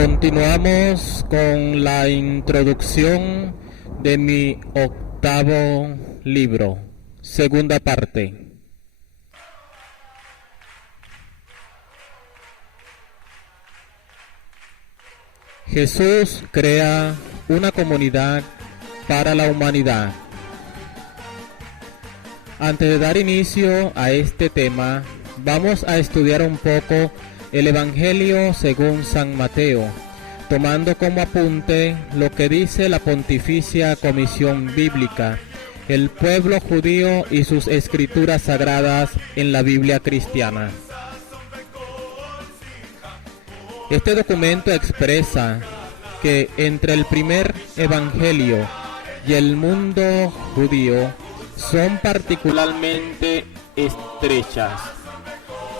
Continuamos con la introducción de mi octavo libro, segunda parte. Jesús crea una comunidad para la humanidad. Antes de dar inicio a este tema, vamos a estudiar un poco el Evangelio según San Mateo, tomando como apunte lo que dice la Pontificia Comisión Bíblica, el pueblo judío y sus escrituras sagradas en la Biblia cristiana. Este documento expresa que entre el primer Evangelio y el mundo judío son particularmente estrechas.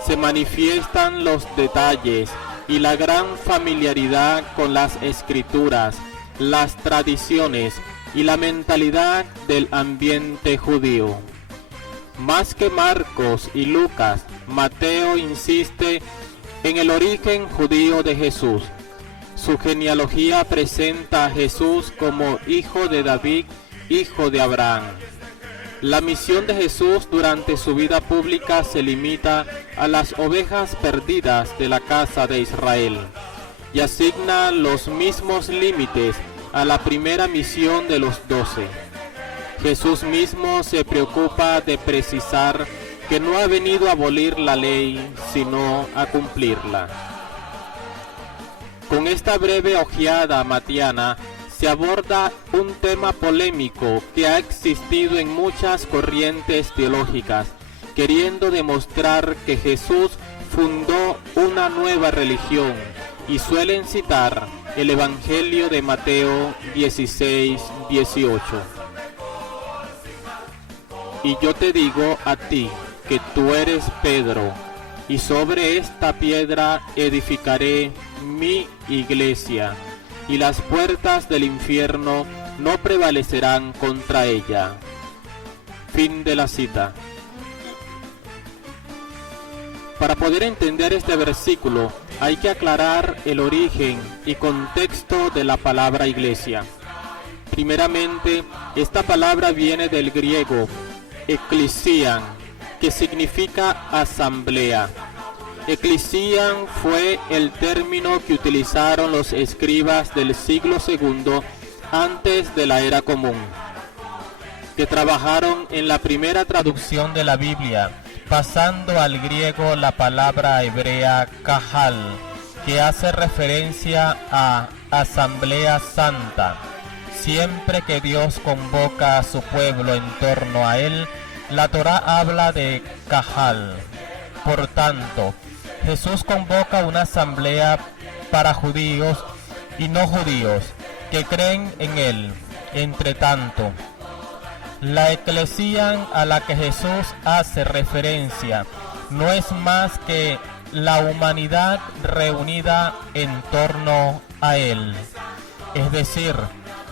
Se manifiestan los detalles y la gran familiaridad con las escrituras, las tradiciones y la mentalidad del ambiente judío. Más que Marcos y Lucas, Mateo insiste en el origen judío de Jesús. Su genealogía presenta a Jesús como hijo de David, hijo de Abraham. La misión de Jesús durante su vida pública se limita a las ovejas perdidas de la casa de Israel y asigna los mismos límites a la primera misión de los 12. Jesús mismo se preocupa de precisar que no ha venido a abolir la ley, sino a cumplirla. Con esta breve ojeada matiana, se aborda un tema polémico que ha existido en muchas corrientes teológicas, queriendo demostrar que Jesús fundó una nueva religión, y suelen citar el Evangelio de Mateo 16:18. Y yo te digo a ti que tú eres Pedro, y sobre esta piedra edificaré mi iglesia, y las puertas del infierno no prevalecerán contra ella. Fin de la cita. Para poder entender este versículo, hay que aclarar el origen y contexto de la palabra iglesia. Primeramente, esta palabra viene del griego ecclesian, que significa asamblea. Ecclesian fue el término que utilizaron los escribas del siglo II antes de la era común, que trabajaron en la primera traducción de la Biblia, pasando al griego la palabra hebrea kahal, que hace referencia a Asamblea Santa. Siempre que Dios convoca a su pueblo en torno a él, la Torá habla de kahal. Por tanto, Jesús convoca una asamblea para judíos y no judíos que creen en él. Entre tanto, la eclesía a la que Jesús hace referencia no es más que la humanidad reunida en torno a él. Es decir,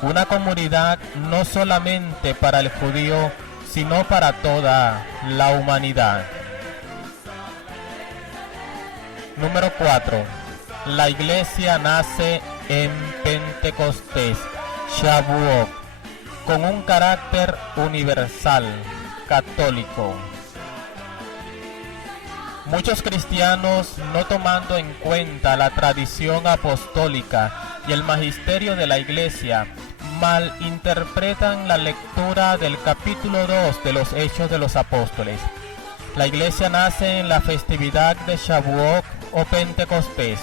una comunidad no solamente para el judío, sino para toda la humanidad. Número 4. La iglesia nace en Pentecostés, Shavuot, con un carácter universal, católico. Muchos cristianos, no tomando en cuenta la tradición apostólica y el magisterio de la iglesia, malinterpretan la lectura del capítulo 2 de los Hechos de los Apóstoles. La iglesia nace en la festividad de Shavuot o Pentecostés,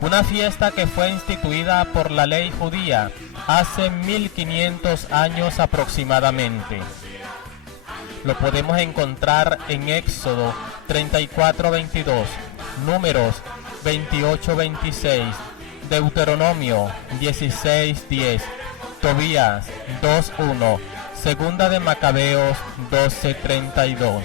una fiesta que fue instituida por la ley judía hace 1500 años aproximadamente. Lo podemos encontrar en Éxodo 34:22, Números 28:26, Deuteronomio 16:10, Tobías 2:1, Segunda de Macabeos 12:32.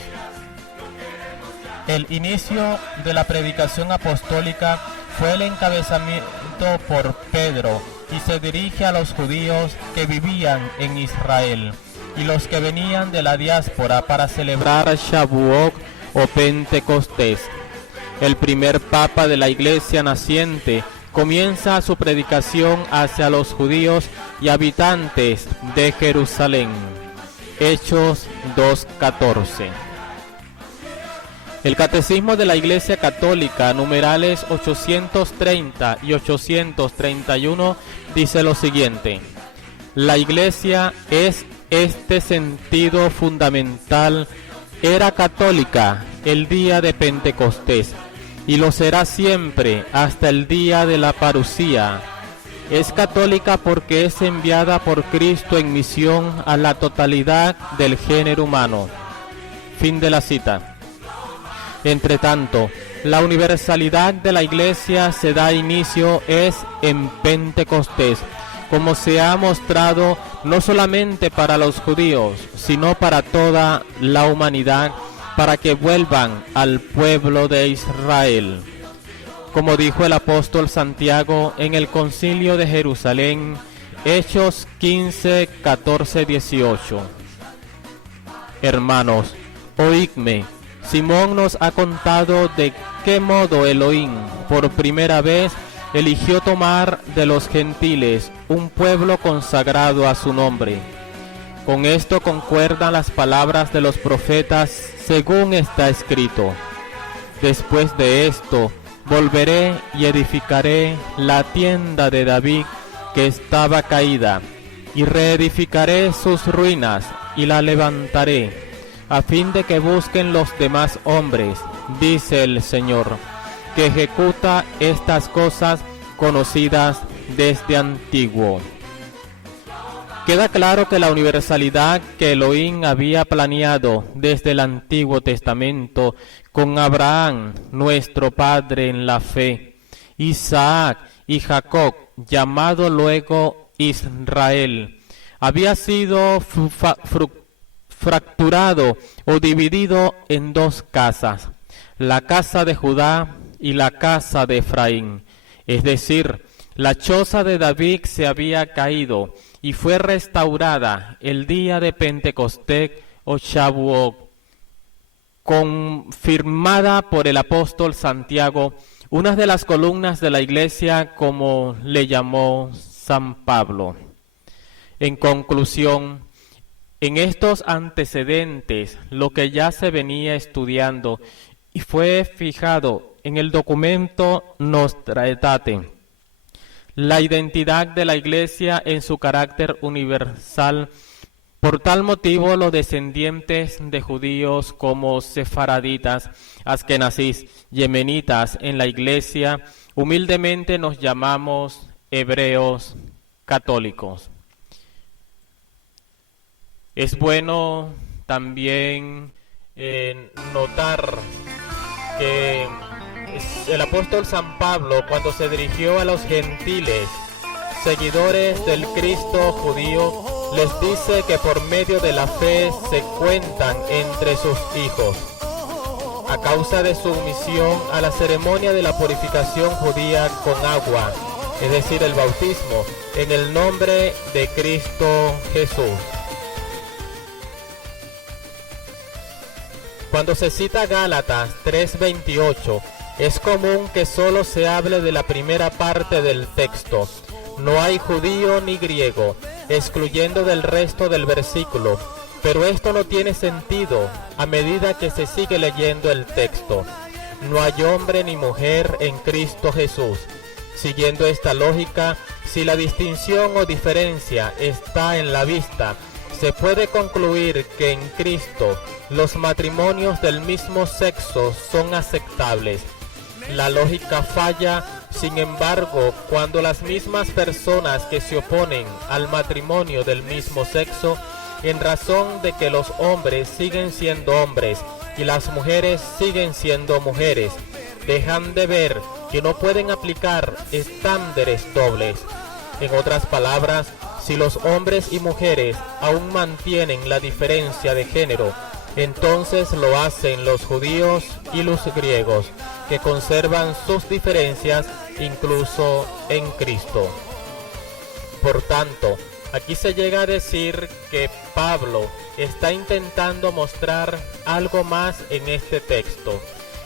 El inicio de la predicación apostólica fue el encabezamiento por Pedro y se dirige a los judíos que vivían en Israel y los que venían de la diáspora para celebrar Shavuot o Pentecostés. El primer papa de la iglesia naciente comienza su predicación hacia los judíos y habitantes de Jerusalén. Hechos 2:14. El Catecismo de la Iglesia Católica, numerales 830 y 831, dice lo siguiente: la Iglesia es este sentido fundamental, era católica el día de Pentecostés y lo será siempre hasta el día de la parucía. Es católica porque es enviada por Cristo en misión a la totalidad del género humano. Fin de la cita. Entre tanto, la universalidad de la Iglesia se da inicio en Pentecostés, como se ha mostrado no solamente para los judíos, sino para toda la humanidad, para que vuelvan al pueblo de Israel. Como dijo el apóstol Santiago en el Concilio de Jerusalén, Hechos 15, 14, 18. Hermanos, oídme. Simón nos ha contado de qué modo Elohim, por primera vez, eligió tomar de los gentiles un pueblo consagrado a su nombre. Con esto concuerdan las palabras de los profetas, según está escrito: después de esto, volveré y edificaré la tienda de David que estaba caída, y reedificaré sus ruinas, y la levantaré, a fin de que busquen los demás hombres, dice el Señor, que ejecuta estas cosas conocidas desde antiguo. Queda claro que la universalidad que Elohim había planeado desde el Antiguo Testamento con Abraham, nuestro padre en la fe, Isaac y Jacob, llamado luego Israel, había sido fracturado o dividido en dos casas, la casa de Judá y la casa de Efraín. Es decir, la choza de David se había caído y fue restaurada el día de Pentecostés o Shavuot, confirmada por el apóstol Santiago, una de las columnas de la Iglesia, como le llamó San Pablo. En conclusión, en estos antecedentes, lo que ya se venía estudiando y fue fijado en el documento Nostra Aetate, la identidad de la Iglesia en su carácter universal. Por tal motivo, los descendientes de judíos como sefaraditas, askenazís, yemenitas en la Iglesia, humildemente nos llamamos hebreos católicos. Es bueno también notar que el apóstol San Pablo, cuando se dirigió a los gentiles, seguidores del Cristo judío, les dice que por medio de la fe se cuentan entre sus hijos, a causa de su misión a la ceremonia de la purificación judía con agua, es decir, el bautismo, en el nombre de Cristo Jesús. Cuando se cita Gálatas 3:28, es común que solo se hable de la primera parte del texto. No hay judío ni griego, excluyendo del resto del versículo, pero esto no tiene sentido a medida que se sigue leyendo el texto. No hay hombre ni mujer en Cristo Jesús. Siguiendo esta lógica, si la distinción o diferencia está en la vista, se puede concluir que en Cristo los matrimonios del mismo sexo son aceptables. La lógica falla, sin embargo, cuando las mismas personas que se oponen al matrimonio del mismo sexo, en razón de que los hombres siguen siendo hombres y las mujeres siguen siendo mujeres, dejan de ver que no pueden aplicar estándares dobles. En otras palabras, si los hombres y mujeres aún mantienen la diferencia de género, entonces lo hacen los judíos y los griegos, que conservan sus diferencias incluso en Cristo. Por tanto, aquí se llega a decir que Pablo está intentando mostrar algo más en este texto.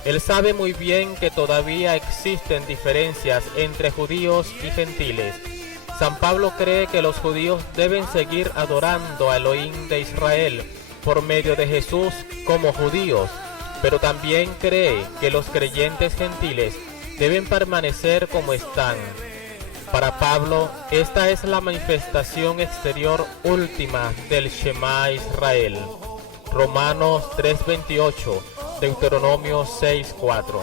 Él sabe muy bien que todavía existen diferencias entre judíos y gentiles. San Pablo cree que los judíos deben seguir adorando a Elohim de Israel por medio de Jesús como judíos, pero también cree que los creyentes gentiles deben permanecer como están. Para Pablo, esta es la manifestación exterior última del Shema Israel. Romanos 3:28, Deuteronomio 6:4.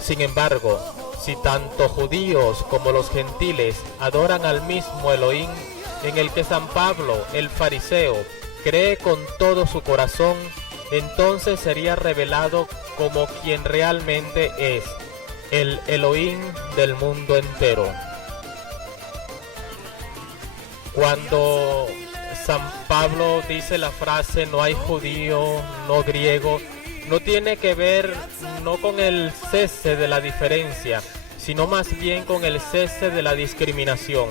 Sin embargo, si tanto judíos como los gentiles adoran al mismo Elohim, en el que San Pablo, el fariseo, cree con todo su corazón, entonces sería revelado como quien realmente es, el Elohim del mundo entero. Cuando San Pablo dice la frase no hay judío, no griego, no tiene que ver no con el cese de la diferencia, sino más bien con el cese de la discriminación.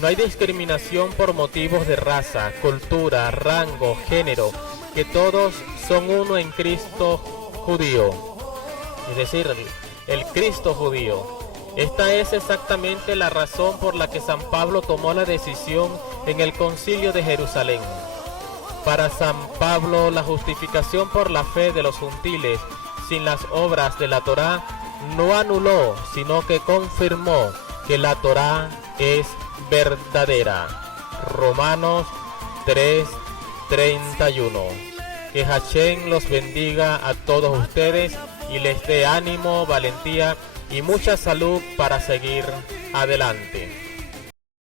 No hay discriminación por motivos de raza, cultura, rango, género, que todos son uno en Cristo judío, es decir, el Cristo judío. Esta es exactamente la razón por la que San Pablo tomó la decisión en el Concilio de Jerusalén. Para San Pablo, la justificación por la fe de los gentiles sin las obras de la Torá no anuló, sino que confirmó que la Torá es verdadera. Romanos 3:31. Que Hashem los bendiga a todos ustedes y les dé ánimo, valentía y mucha salud para seguir adelante.